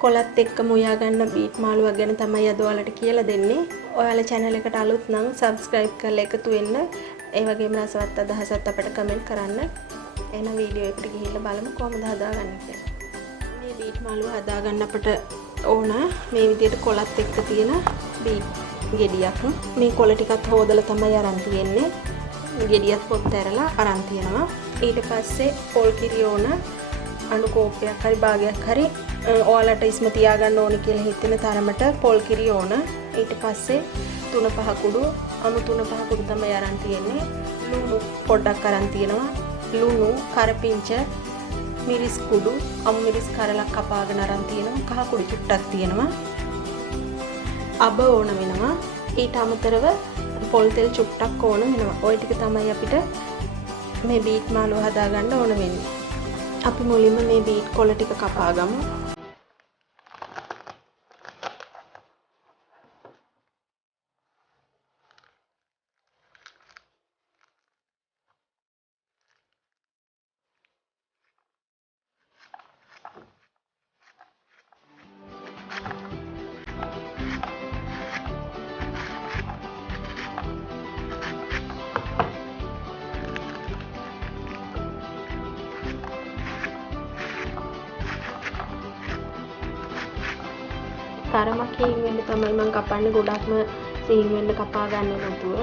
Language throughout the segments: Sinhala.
කොලත් එක්කම උයා ගන්න බීට් මාළුවක් ගැන තමයි අද ඔයාලට කියලා දෙන්නේ. ඔයාලා channel එකට අලුත් නම් subscribe කරලා එකතු වෙන්න. ඒ වගේම රසවත් අදහසත් අපට comment කරන්න. එහෙනම් වීඩියෝ එකට ගිහිල්ලා බලමු කොහොමද හදාගන්නේ කියලා. මේ බීට් මාළුව හදාගන්න අපට ඕන මේ විදිහට කොලත් එක්ක තියෙන බීට් ගෙඩියක්. මේ කොළ ටිකත් හොදලා තමයි අරන් තියෙන්නේ. ගෙඩියත් පොත් ඇරලා අරන් තියෙනවා. ඊට පස්සේ පොල් කිරි ඕන අණු කෝප්පයක් හරි භාගයක් හරි ඔයාලට ඉස්ම තියාගන්න ඕනේ කියලා හිතෙන තරමට පොල් කිරි ඕන. ඊට පස්සේ 3-5 කුඩු අණු 3-5 කුඩු තමයි අරන් තියෙන්නේ. ලුණු පොඩ්ඩක් අරන් තියෙනවා. ලුණු කරපිංච මිරිස් කුඩු අමු මිරිස් කරලක් කපාගෙන අරන් තියෙනවා. කහ කුඩු චුට්ටක් තියෙනවා. අබ ඕන වෙනවා. ඊට අමතරව පොල් තෙල් චුට්ටක් ඕන වෙනවා. ওই ටික තමයි අපිට මේ බීට් මාළුව හදාගන්න ඕන වෙන්නේ. අපි මුලින්ම මේ බීට් කොළ ටික කපා ගමු. තරමක් හීන් වෙන්න තමයි මම කපන්නේ. ගොඩක්ම සීන් වෙන්න කපා ගන්න නැතුව.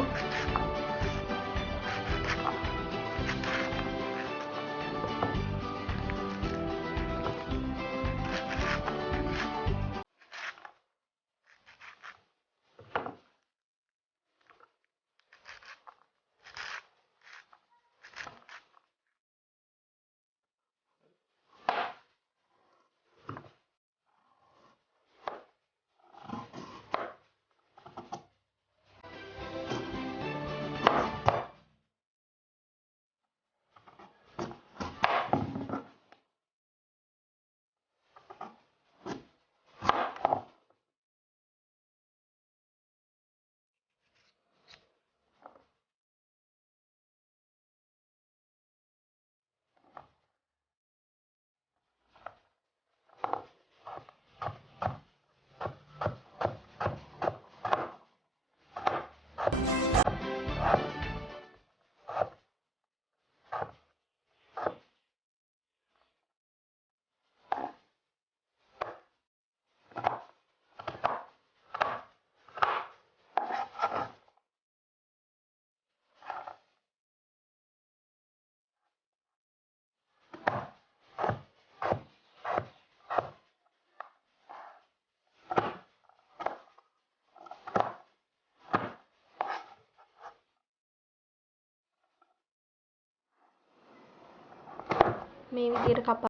මේ විදිහට කපා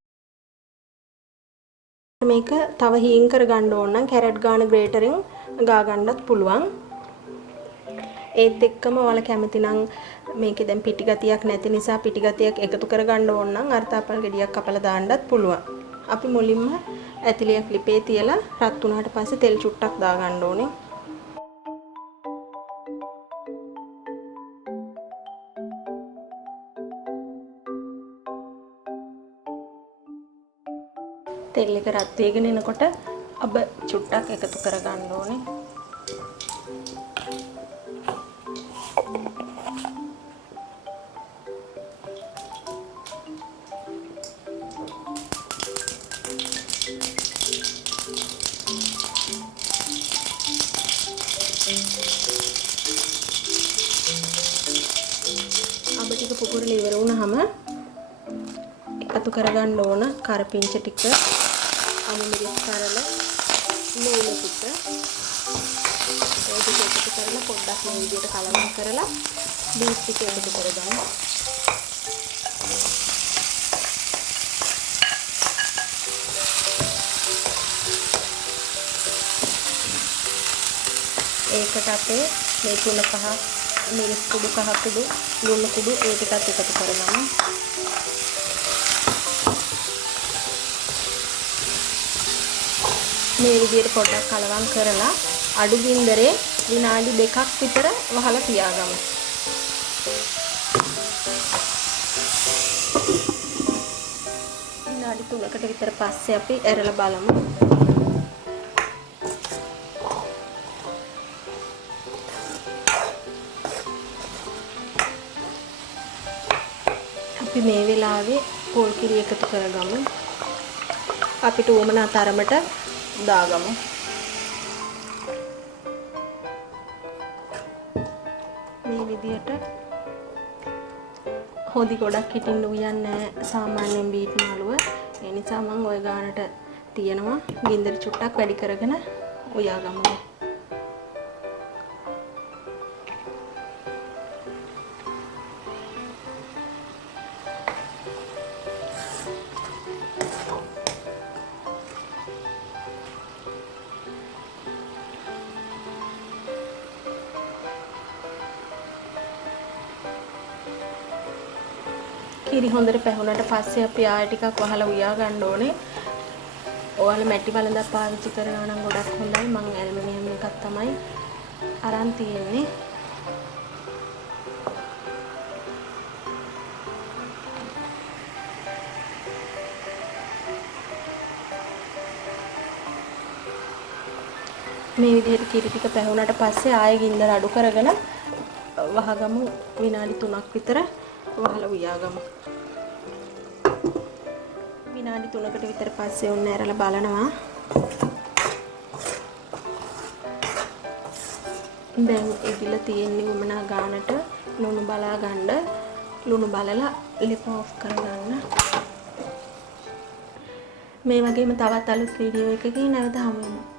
මේක තව හීන් කර ගන්න ඕන නම් කැරට් ගාන ග්‍රේටරින් ගා ගන්නත් පුළුවන්. ඒත් එක්කම ඔයාලා කැමති නම් මේකේ දැන් පිටි ගතියක් නැති නිසා පිටි ගතියක් එකතු කර ගන්න ඕන නම් අර්ථාපල් ගෙඩියක් කපලා දාන්නත් පුළුවන්. අපි මුලින්ම ඇතිලියක් ලිපේ තියලා රත් වුණාට පස්සේ තෙල් චුට්ටක් දා ගන්න ඕනේ. තෙල් එක රත් වෙගෙන එනකොට අබ චුට්ටක් එකතු කර ගන්න ඕනේ. අබ ටික පුපුරලා ඉවර වුණාම එකතු කර ගන්න ඕන කරපිංච ටික අමු මිරිස් කරල ලුණු ටික ඒක එකතු කරලා පොඩ්ඩක් මේ විදිහට කලවම් කරලා බීට් ටික එකතු කරගන්න. ඒකට අපේ මේ 3-5 මිරිස් කුඩු කහ කුඩු ලුණු කුඩු ඒ ටිකත් එකතු කරගන්න. මේ විදිහට පොඩ්ඩක් කලවම් කරලා අඩු ගින්දරේ විනාඩි 2ක් විතර වහලා තියාගමු. විනාඩි 3කට විතර පස්සේ අපි ඇරලා බලමු. අපි මේ වෙලාවේ පොල් කිරි එකතු කරගමු. අපිට උවමනා තරමට දාගමු. මේ විදියට හොදි ගොඩක් හිටින්න උයන්නේ නැහැ සාමාන්‍යයෙන් බීට් මාළුව. ඒ නිසා මම ওই ගානට තියනවා. ගින්දර චුට්ටක් වැඩි කරගෙන උයාගමු. කිරි හොඳට පැහුනට පස්සේ අපි ආයෙ ටිකක් වහලා උයා ගන්න ඕනේ. ඔයාලා මැටි බලඳක් පාවිච්චි කරනවා නම් ගොඩක් හොඳයි. මම ඇලුමිනියම් එකක් තමයි අරන් තියෙන්නේ. මේ විදිහට කිරි ටික පැහුනට පස්සේ ආයෙ ගින්දර අඩු කරගෙන වහගමු. විනාඩි 3ක් විතර වහලා උයාගමු. විනාඩි 3කට විතර පස්සේ ඔන්න ඇරලා බලනවා. දැන් ඉදිලා තියෙන්නේ උමනා ගානට ලුණු බලා ගන්න. ලුණු බලලා ලිප ඔෆ් කරගන්න. මේ වගේම තවත් අලුත් වීඩියෝ එකකින් නැවත හමු වෙනවා.